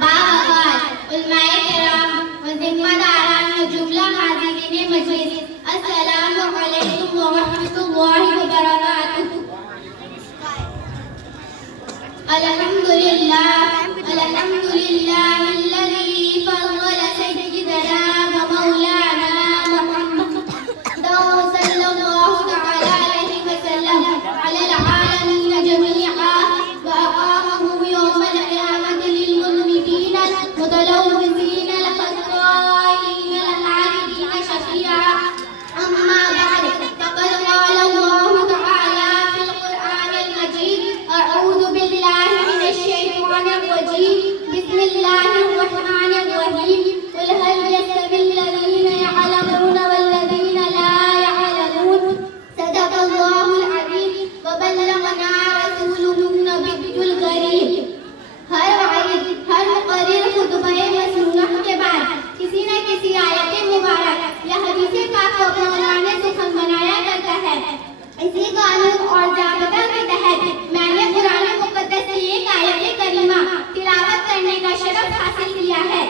बावकार उलमाए किराम व जिम्मेदारान व जुमला हाज़िरीन मजलिस, अस्सलामु अलैकुम व रहमतुल्लाहि व बरकातुहू। अल्हम्दुलिल्लाह अल्हम्दुलिल्लाहिल्लज़ी फज़्ज़ल सय्यदना व मौलाना मुहम्मद सल्लल्लाहु तआला अलैहि वसल्लम अलल आलमीन जमीआ व अक़ामहु यौमल क़ियामति लिल मुज़निबीन मुतलव्विसीन लक़द्दाईन लआरिदीन शफ़ीआ। अम्मा बअद फ़क़द क़ाल अल्लाहु तआला फ़िल क़ुरआनिल मजीद अऊज़ु बिल्लाहि मिनश शैतानिर रजीम बिस्मिल्लाहिर रहमानिर रहीम क़ुल हल यस्तविल लज़ीना यअलमून वल्लज़ीना ला यअलमून सदक़ल्लाहुल अज़ीम व बल्लगना रसूलुहुन नबियुल करीम। हर वाइद हर मुक़र्रिर खुतबे मसनून के बाद किसी न किसी आयत मुबारक या हदीस पाक को अपना उन्वाने सुखन बनाया करता है। इसी कानून और ज़ाबिता के तहत मैंने कुरान मुक़द्दस की एक आयत करीमा तिलावत करने का शरफ हासिल किया है।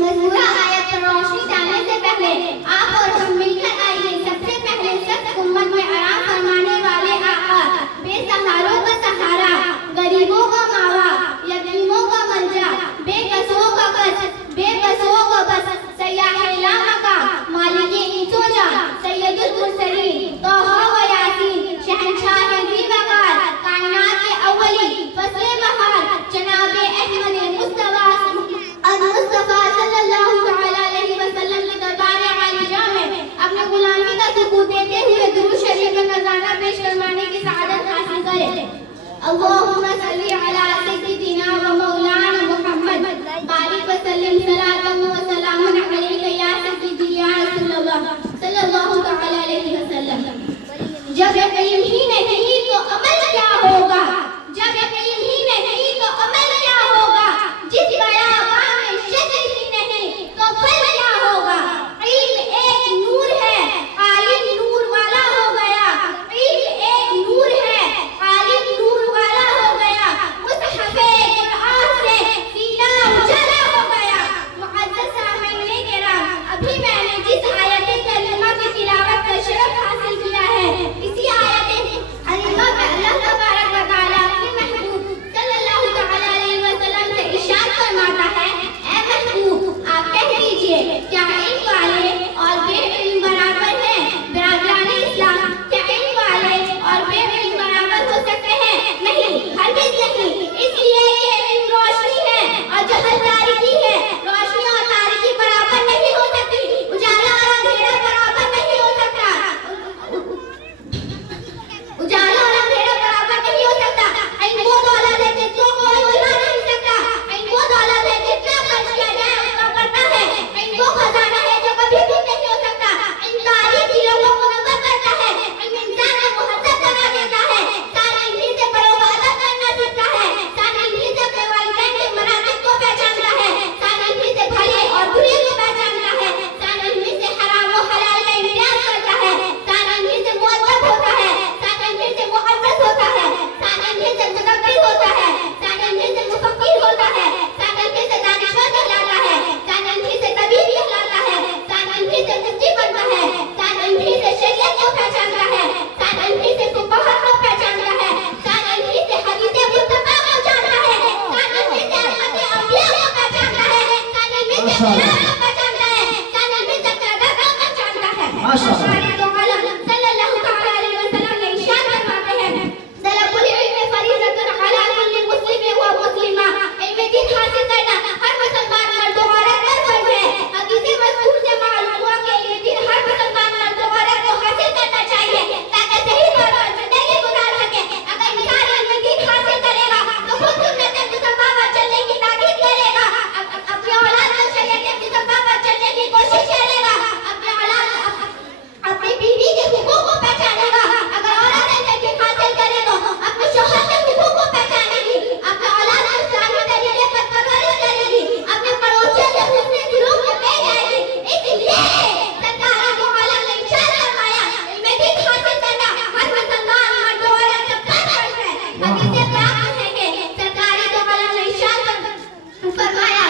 मज़कूरा आयत पर रोशनी डालने से पहले आप और हम मिलकर आइए सबसे पहले सब उम्मत में आराम फरमाने वाले आका, बेसहारों का सहारा, गरीबों का मावा, यतीमों का मलजा, बेकसों का कस, बेबसों का बस, सय्याह-ए-ला मकाम, मालिक-ए इंसोजा, सैयदुल मुरसलीन, तोहा व यासीन, शहंशाह-ए-ज़ी वक़ार, कायनात के अव्वली, फ़स्ल-ए बहार, जनाब-ए अहमद मुस्तफ़ा सल्लल्लाहु तआला अलैहि वसल्लम के दरबार-ए आलिया में अपने गुलामी का सुकून देते हुए दुरूद शरीफ का नज़ारा पेश करवाने की सआदत हासिल करें। अल्लाहुम्मा सल्ली अला सय्यिदिना व मौलाना मुहम्मद बारिक व सल्लिम सलातन व सलामन अलैका या सय्यिदी या रसूलल्लाह सल्लल्लाहु तआला अलैहि वसल्लम। जब यकीन ही नहीं तो अमल क्या होगा, जब यकीन ही नहीं तो अमल क्या होगा, जिस बयाबान में शक्ल ही नहीं तो फल क्या होगा। इल्म एक नूर है, आलिम नूर वाला हो गया। इल्म एक नूर है, आलिम नूर वाला हो गया। मुसहफ़े कुरान से सीना उजाला हो गया। मुअज़्ज़ज़ सामईन किराम, अभी मैंने जिस आयत करीमा की तिलावत का शरफ हासिल किया है, इसी आयत करीमा में अल्लाह तबारक व तआला अपने महबूब सल्लल्लाहु तआला अलैहि वसल्लम से इरशाद फरमाता है, ऐ महबूब आप कह दीजिए क्या इल्म वाले और बेइल्म बराबर हैं? बिरादरान इस्लाम, क्या इल्म वाले और बेइल्म बराबर हो सकते हैं? नहीं, हरगिज़ नहीं। इसलिए कि इल्म रोशनी है और जहल तारीकी है। रोशनी और तारीकी बराबर नहीं हो सकती, उजाला और अंधेरा बराबर नहीं हो सकता, उजाला और अंधेरा बराबर नहीं हो सकता। इल्म वो दौलत है जिसको कोई बुला नहीं सकता। इल्म वो दौलत है जितना खर्च किया जाए उतना बढ़ता है। इल्म वो खजाना है जो कभी भी नहीं हो सकता। इल्म तारीकी लोगों को मुनव्वर करता है। इल्म इंसान को मुहज़्ज़ब बना देता है। इंसान इल्म से परोवादा करना सीखता है। इंसान इल्म से अपने वालिदैन के मरातिब को पहचानता है। इंसान इल्म से भले और बुरे को पहचानता है। इंसान इल्म से हराम और हलाल का इम्तियाज़ करता है। इंसान इल्म से मुअद्दब होता है। इंसान इल्म से मुअज़्ज़ज़ होता है। इंसान इल्म से मुतकब्बिर होता है। इंसान इल्म से मुफ़क्किर होता है। इंसान इल्म से दानिशवर कहलाता है। इंसान इल्म से तबीब कहलाता है। इंसान इल्म से मुफ्ती बनता है। इंसान इल्म से शरीयत को पहचानता है। इंसान इल्म से फुक़हा को पहचानता है। इंसान इल्म से हदीस मुस्तफ़ा को जानता है। इंसान इल्म से अहमद औलिया को पहचानता है। इंसान इल्म से अल्लाह को पहचानता है। इंसान इल्म से क़दर को पहचानता है। सल्लल्लाहु तआला अलैहि वसल्लम ने इरशाद फरमाते हैं, तलब्बुल इल्म फरीज़तुन अला कुल्लि मुस्लिमिन व मुस्लिमा। इल्म दीन हासिल करना हर मुसलमान मर्द और औरत पर फर्ज है। हदीस मज़कूर से मालूम हुआ कि इल्म दीन हर मुसलमान मर्द और औरत को हासिल करना चाहिए ताकि सही तौर पर ज़िंदगी गुजार सके। अगर इंसान इल्म दीन हासिल करेगा तो खुद सुन्नत मुस्तफ़ा पर चलने की ताकीद करेगा। अपनी औलाद को शरीयत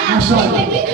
माशाअल्लाह।